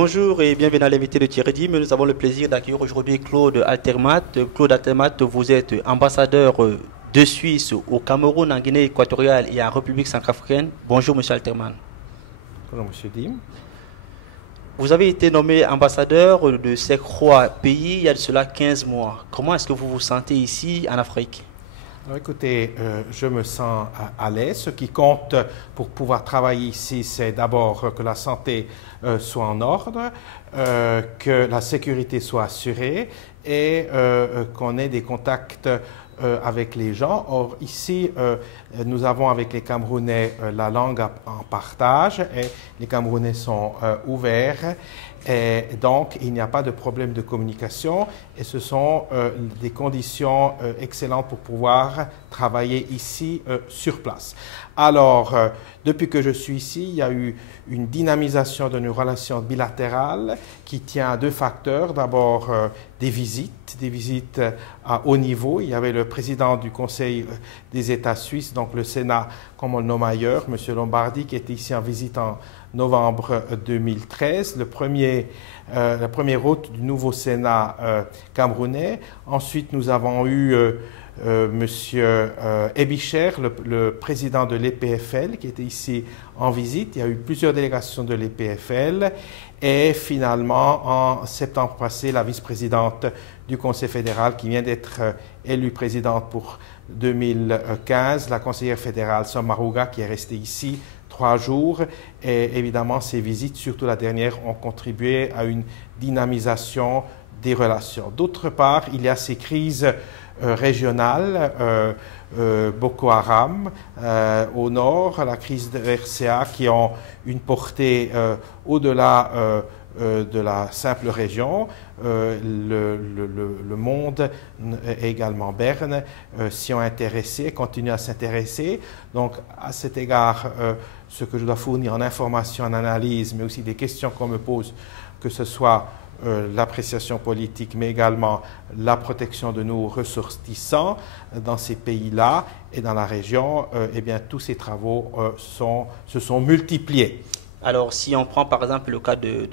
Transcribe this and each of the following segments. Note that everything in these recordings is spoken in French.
Bonjour et bienvenue à l'invité de Thierry Dim. Nous avons le plaisir d'accueillir aujourd'hui Claude Altermat. Claude Altermat, vous êtes ambassadeur de Suisse au Cameroun, en Guinée équatoriale et en République centrafricaine. Bonjour Monsieur Altermat. Bonjour Monsieur Dim. Vous avez été nommé ambassadeur de ces trois pays il y a de cela 15 mois. Comment est-ce que vous vous sentez ici en Afrique? Alors écoutez, je me sens à l'aise. Ce qui compte pour pouvoir travailler ici, c'est d'abord que la santé soit en ordre, que la sécurité soit assurée et qu'on ait des contacts avec les gens. Or, ici, nous avons avec les Camerounais la langue en partage et les Camerounais sont ouverts. Et donc, il n'y a pas de problème de communication et ce sont des conditions excellentes pour pouvoir travailler ici sur place. Alors, depuis que je suis ici, il y a eu une dynamisation de nos relations bilatérales qui tient à deux facteurs. D'abord, des visites à haut niveau. Il y avait le président du Conseil des États suisses, donc le Sénat, comme on le nomme ailleurs, M. Lombardi, qui était ici en visite en novembre 2013, la première hôte du nouveau Sénat camerounais. Ensuite, nous avons eu M. Ebicher, le président de l'EPFL, qui était ici en visite. Il y a eu plusieurs délégations de l'EPFL. Et finalement, en septembre passé, la vice-présidente du Conseil fédéral, qui vient d'être élue présidente pour 2015, la conseillère fédérale Sommaruga, qui est restée ici 3 jours. Et évidemment, ces visites, surtout la dernière, ont contribué à une dynamisation des relations. D'autre part, il y a ces crises régionales, Boko Haram au nord, la crise de RCA, qui ont une portée au-delà de la simple région. Le monde et également Berne s'y ont intéressés, continuent à s'intéresser. Donc, à cet égard, ce que je dois fournir en information, en analyse, mais aussi des questions qu'on me pose, que ce soit l'appréciation politique, mais également la protection de nos ressortissants dans ces pays-là et dans la région, eh bien, tous ces travaux se sont multipliés. Alors, si on prend par exemple le cas de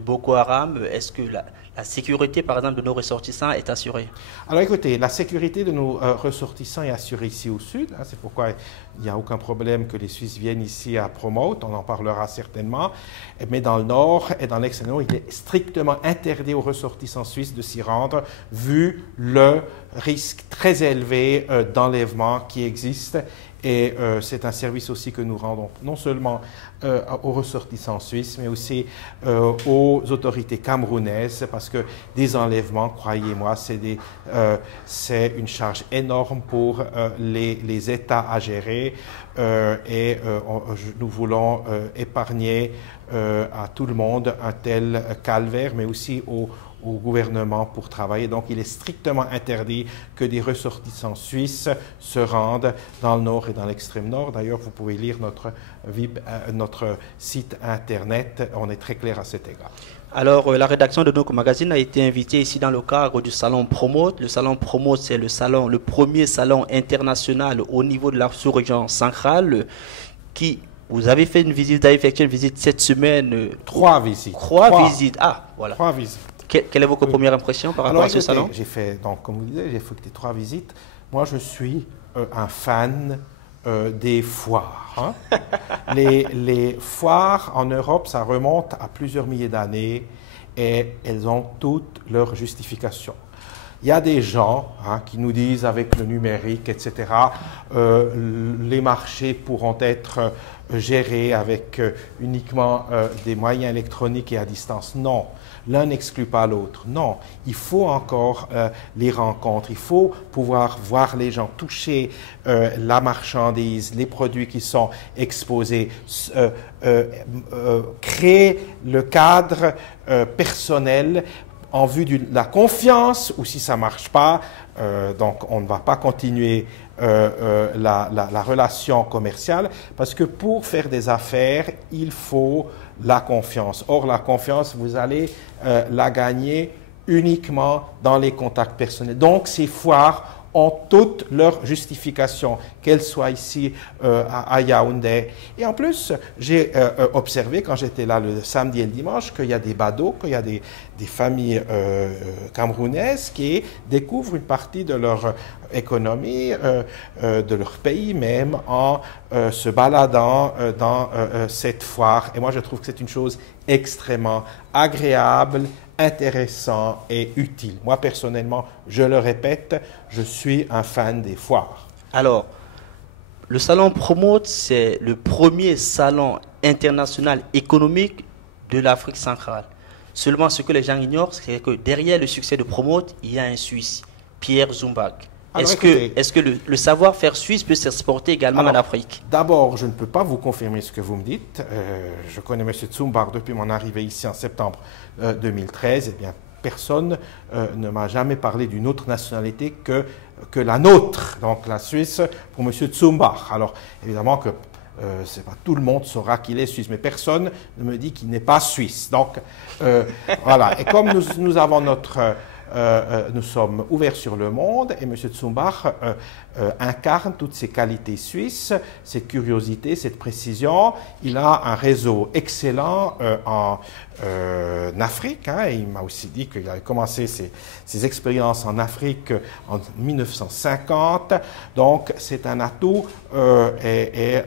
Boko Haram, est-ce que la sécurité, par exemple, de nos ressortissants est assurée? Alors écoutez, la sécurité de nos ressortissants est assurée ici au sud. Hein, c'est pourquoi il n'y a aucun problème que les Suisses viennent ici à Promote, on en parlera certainement. Mais dans le nord et dans l'extrême nord, il est strictement interdit aux ressortissants suisses de s'y rendre, vu le risque très élevé d'enlèvement qui existe. Et c'est un service aussi que nous rendons non seulement aux ressortissants suisses, mais aussi aux autorités camerounaises, parce que des enlèvements, croyez-moi, c'est une charge énorme pour les États à gérer. Nous voulons épargner à tout le monde un tel calvaire, mais aussi au gouvernement pour travailler. Donc, il est strictement interdit que des ressortissants suisses se rendent dans le nord et dans l'extrême nord. D'ailleurs, vous pouvez lire notre site Internet. On est très clair à cet égard. Alors, la rédaction de notre magazine a été invitée ici dans le cadre du Salon Promote. Le Salon Promote, c'est le premier salon international au niveau de la sous-région centrale vous avez fait une visite, vous avez effectué une visite cette semaine. 3 visites. 3 visites. Ah, voilà. 3 visites. Quelle est votre première impression par rapport à ce salon? J'ai fait, donc, comme vous disiez, j'ai effectué 3 visites. Moi, je suis un fan des foires. Hein. les foires en Europe, ça remonte à plusieurs milliers d'années et elles ont toutes leurs justifications. Il y a des gens qui nous disent avec le numérique, etc., les marchés pourront être gérés avec uniquement des moyens électroniques et à distance. Non, l'un n'exclut pas l'autre. Non, il faut encore les rencontres, il faut pouvoir voir les gens, toucher la marchandise, les produits qui sont exposés, créer le cadre personnel en vue de la confiance, ou si ça ne marche pas, donc on ne va pas continuer la relation commerciale, parce que pour faire des affaires, il faut la confiance. Or, la confiance, vous allez la gagner uniquement dans les contacts personnels. Donc, ces foires ont toutes leurs justifications, qu'elles soient ici à Yaoundé. Et en plus, j'ai observé quand j'étais là le samedi et le dimanche qu'il y a des badauds, qu'il y a des familles camerounaises qui découvrent une partie de leur économie, de leur pays même, en se baladant dans cette foire. Et moi, je trouve que c'est une chose extrêmement agréable, intéressant et utile. Moi, personnellement, je le répète, je suis un fan des foires. Alors, le salon Promote, c'est le premier salon international économique de l'Afrique centrale. Seulement, ce que les gens ignorent, c'est que derrière le succès de Promote, il y a un Suisse, Pierre Zumbach. Est-ce que le savoir-faire suisse peut s'exporter également en Afrique? D'abord, je ne peux pas vous confirmer ce que vous me dites. Je connais M. Zumbach depuis mon arrivée ici en septembre 2013. Eh bien, personne ne m'a jamais parlé d'une autre nationalité que la nôtre, donc la Suisse, pour M. Zumbach. Alors, évidemment que c'est pas tout le monde saura qu'il est suisse, mais personne ne me dit qu'il n'est pas suisse. Donc, voilà. Et comme nous avons nous sommes ouverts sur le monde et M. Zumbach incarne toutes ces qualités suisses, cette curiosité, cette précision. Il a un réseau excellent en Afrique. Et il m'a aussi dit qu'il avait commencé ses expériences en Afrique en 1950. Donc, c'est un atout et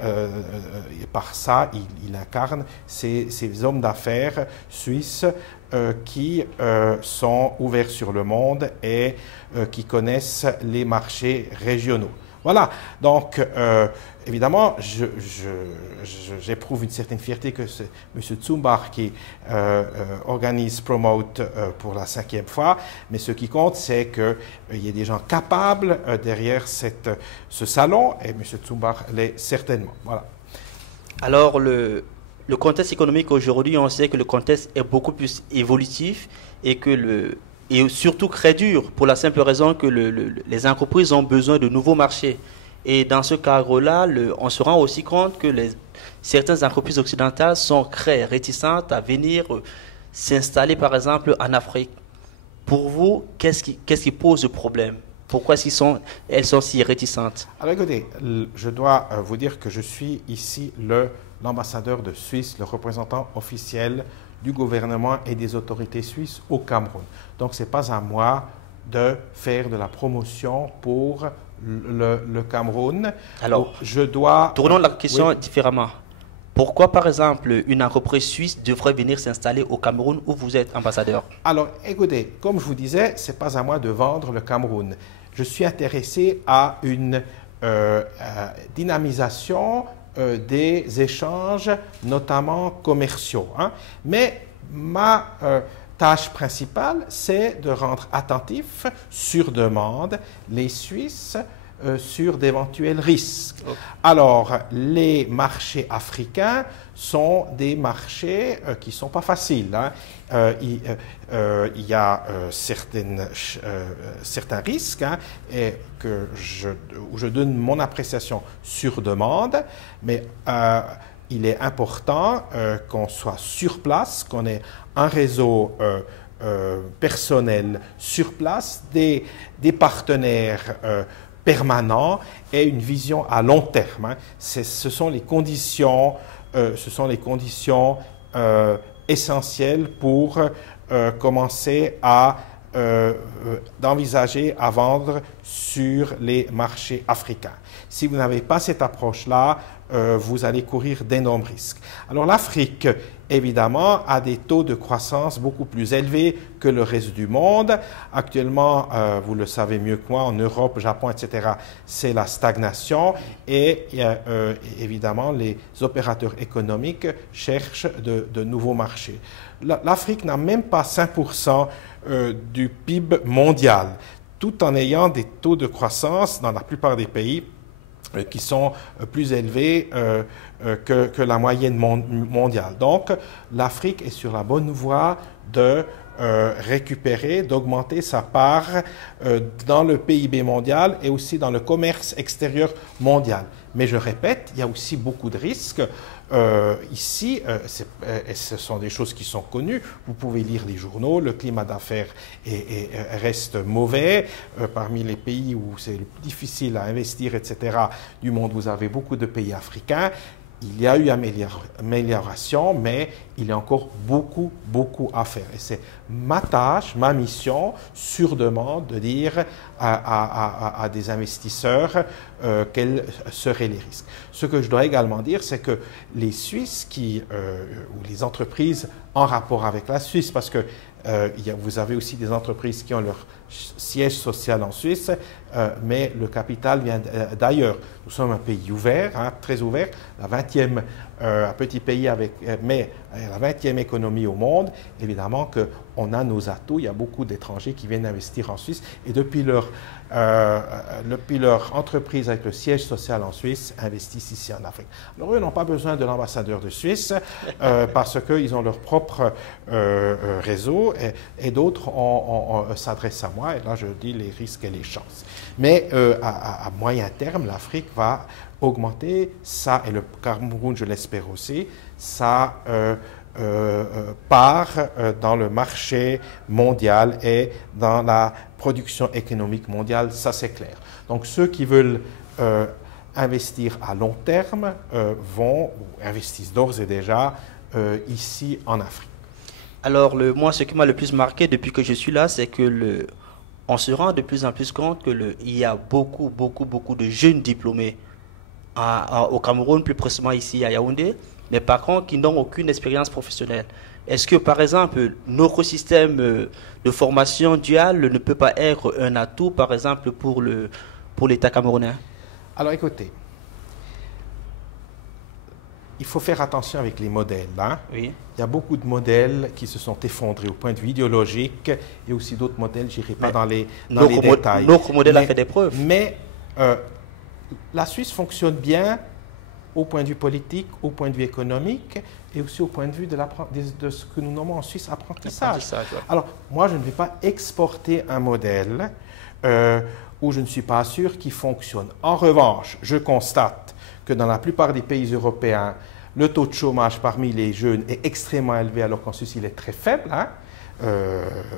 par ça, il incarne ces hommes d'affaires suisses qui sont ouverts sur le monde et qui connaissent les marchés régionaux. Voilà, donc évidemment, j'éprouve une certaine fierté que c'est M. Zumbach qui organise Promote pour la 5e fois, mais ce qui compte, c'est qu'il y ait des gens capables derrière ce salon, et M. Zumbach l'est certainement. Voilà. Alors, le contexte économique aujourd'hui, on sait que le contexte est beaucoup plus évolutif et et surtout très dur pour la simple raison que les entreprises ont besoin de nouveaux marchés. Et dans ce cadre-là, on se rend aussi compte que certaines entreprises occidentales sont très réticentes à venir s'installer, par exemple, en Afrique. Pour vous, qu'est-ce qui pose le problème? Pourquoi elles sont si réticentes? Alors écoutez, je dois vous dire que je suis ici l'ambassadeur de Suisse, le représentant officiel du gouvernement et des autorités suisses au Cameroun. Donc, ce n'est pas à moi de faire de la promotion pour le Cameroun. Alors, donc, tournons la question différemment. Pourquoi, par exemple, une entreprise suisse devrait venir s'installer au Cameroun où vous êtes ambassadeur? Alors, écoutez, comme je vous disais, ce n'est pas à moi de vendre le Cameroun. Je suis intéressé à une dynamisation des échanges, notamment commerciaux. Mais ma tâche principale, c'est de rendre attentifs, sur demande, les Suisses sur d'éventuels risques. Okay. Alors, les marchés africains sont des marchés qui ne sont pas faciles. Il y a certains risques et où je donne mon appréciation sur demande, mais il est important qu'on soit sur place, qu'on ait un réseau personnel sur place, des partenaires permanents et une vision à long terme. Ce sont les conditions essentielles pour commencer d'envisager à vendre sur les marchés africains. Si vous n'avez pas cette approche-là, vous allez courir d'énormes risques. Alors l'Afrique, évidemment, a des taux de croissance beaucoup plus élevés que le reste du monde. Actuellement, vous le savez mieux que moi, en Europe, Japon, etc., c'est la stagnation et évidemment, les opérateurs économiques cherchent de nouveaux marchés. L'Afrique n'a même pas 5% du PIB mondial, tout en ayant des taux de croissance dans la plupart des pays qui sont plus élevés que la moyenne mondiale. Donc, l'Afrique est sur la bonne voie de récupérer, d'augmenter sa part dans le PIB mondial et aussi dans le commerce extérieur mondial. Mais je répète, il y a aussi beaucoup de risques. Ici, ce sont des choses qui sont connues. Vous pouvez lire les journaux, le climat d'affaires reste mauvais. Parmi les pays où c'est le plus difficile à investir, etc., du monde, vous avez beaucoup de pays africains. Il y a eu amélioration, mais il y a encore beaucoup, beaucoup à faire. Et c'est ma tâche, ma mission, sur demande, de dire à des investisseurs quels seraient les risques. Ce que je dois également dire, c'est que les Suisses ou les entreprises en rapport avec la Suisse, parce que vous avez aussi des entreprises qui ont leur siège social en Suisse, mais le capital vient d'ailleurs. Nous sommes un pays ouvert, hein, très ouvert, un petit pays mais la 20e économie au monde. Évidemment qu'on a nos atouts. Il y a beaucoup d'étrangers qui viennent investir en Suisse et depuis leur entreprise avec le siège social en Suisse, investissent ici en Afrique. Alors eux n'ont pas besoin de l'ambassadeur de Suisse parce qu'ils ont leur propre réseau et d'autres s'adressent à moi et là je dis les risques et les chances. Mais à moyen terme, l'Afrique va augmenter ça, et le Cameroun, je l'espère aussi, sa part dans le marché mondial et dans la production économique mondiale, ça c'est clair. Donc ceux qui veulent investir à long terme investissent d'ores et déjà ici en Afrique. Alors, moi, ce qui m'a le plus marqué depuis que je suis là, c'est que on se rend de plus en plus compte qu'il y a beaucoup, beaucoup, beaucoup de jeunes diplômés au Cameroun, plus précisément ici à Yaoundé, mais par contre qui n'ont aucune expérience professionnelle. Est-ce que, par exemple, notre système de formation duale ne peut pas être un atout, par exemple, pour l'État camerounais? Alors, écoutez, il faut faire attention avec les modèles. Hein? Oui. Il y a beaucoup de modèles qui se sont effondrés au point de vue idéologique et aussi d'autres modèles, je n'irai pas dans les détails. Notre modèle a fait des preuves. Mais la Suisse fonctionne bien au point de vue politique, au point de vue économique et aussi au point de vue de ce que nous nommons en Suisse apprentissage. Ouais. Alors, moi, je ne vais pas exporter un modèle où je ne suis pas sûr qu'il fonctionne. En revanche, je constate que dans la plupart des pays européens, le taux de chômage parmi les jeunes est extrêmement élevé, alors qu'en Suisse, il est très faible. Hein?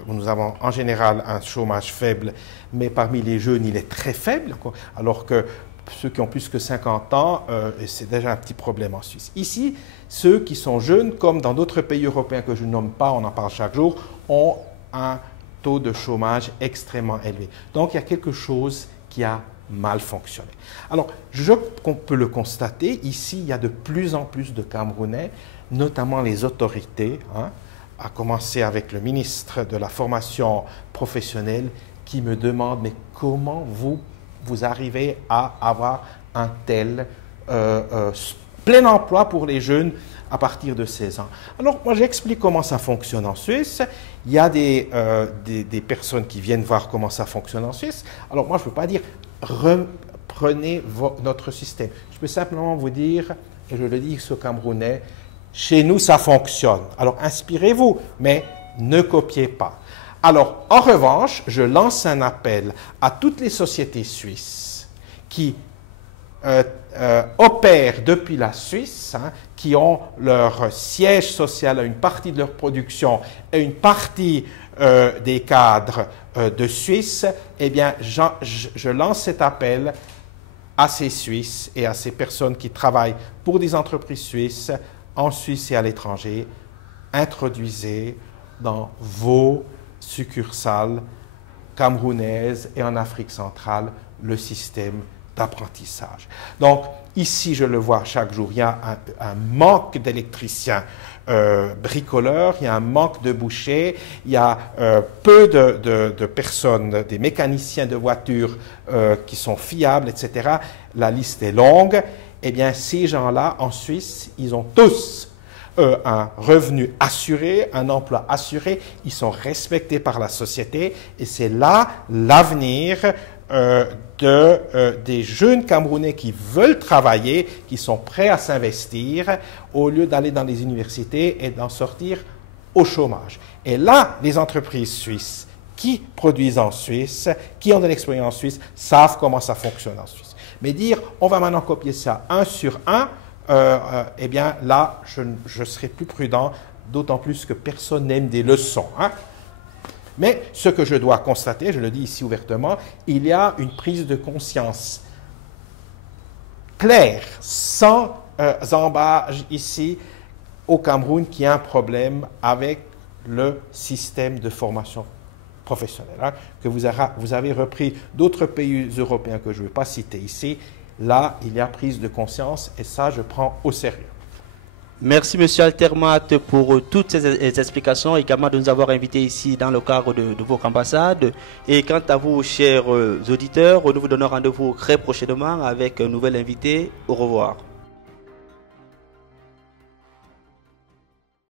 Nous avons en général un chômage faible, mais parmi les jeunes, il est très faible, alors que ceux qui ont plus que 50 ans, c'est déjà un petit problème en Suisse. Ici, ceux qui sont jeunes, comme dans d'autres pays européens que je ne nomme pas, on en parle chaque jour, ont un taux de chômage extrêmement élevé. Donc, il y a quelque chose qui a mal fonctionné. Alors, qu'on peut le constater, ici, il y a de plus en plus de Camerounais, notamment les autorités, hein, à commencer avec le ministre de la formation professionnelle, qui me demande, mais comment vous arrivez à avoir un tel plein emploi pour les jeunes à partir de 16 ans. Alors, moi, j'explique comment ça fonctionne en Suisse. Il y a des personnes qui viennent voir comment ça fonctionne en Suisse. Alors, moi, je ne veux pas dire reprenez notre système. Je peux simplement vous dire, et je le dis aux Camerounais, chez nous, ça fonctionne. Alors, inspirez-vous, mais ne copiez pas. Alors, en revanche, je lance un appel à toutes les sociétés suisses qui opèrent depuis la Suisse, hein, qui ont leur siège social à une partie de leur production et une partie des cadres de Suisse. Eh bien, je lance cet appel à ces Suisses et à ces personnes qui travaillent pour des entreprises suisses en Suisse et à l'étranger. Introduisez dans vos succursales camerounaises et en Afrique centrale le système d'apprentissage. Donc, ici, je le vois chaque jour, il y a un manque d'électriciens bricoleurs, il y a un manque de bouchers, il y a peu de personnes, des mécaniciens de voitures qui sont fiables, etc. La liste est longue. Eh bien, ces gens-là, en Suisse, ils ont tous un revenu assuré, un emploi assuré, ils sont respectés par la société et c'est là l'avenir des jeunes Camerounais qui veulent travailler, qui sont prêts à s'investir, au lieu d'aller dans les universités et d'en sortir au chômage. Et là, les entreprises suisses qui produisent en Suisse, qui ont de l'expérience en Suisse, savent comment ça fonctionne en Suisse. Mais dire, on va maintenant copier ça un sur un, eh bien là, je serai plus prudent, d'autant plus que personne n'aime des leçons. Hein. Mais ce que je dois constater, je le dis ici ouvertement, il y a une prise de conscience claire, sans embâche ici au Cameroun, qui a un problème avec le système de formation professionnelle. Hein, que vous avez repris d'autres pays européens que je ne vais pas citer ici. Là, il y a prise de conscience et ça, je prends au sérieux. Merci, Monsieur Altermat, pour toutes ces explications, également de nous avoir invités ici dans le cadre de votre ambassade. Et quant à vous, chers auditeurs, nous vous donnons rendez-vous très prochainement avec un nouvel invité. Au revoir.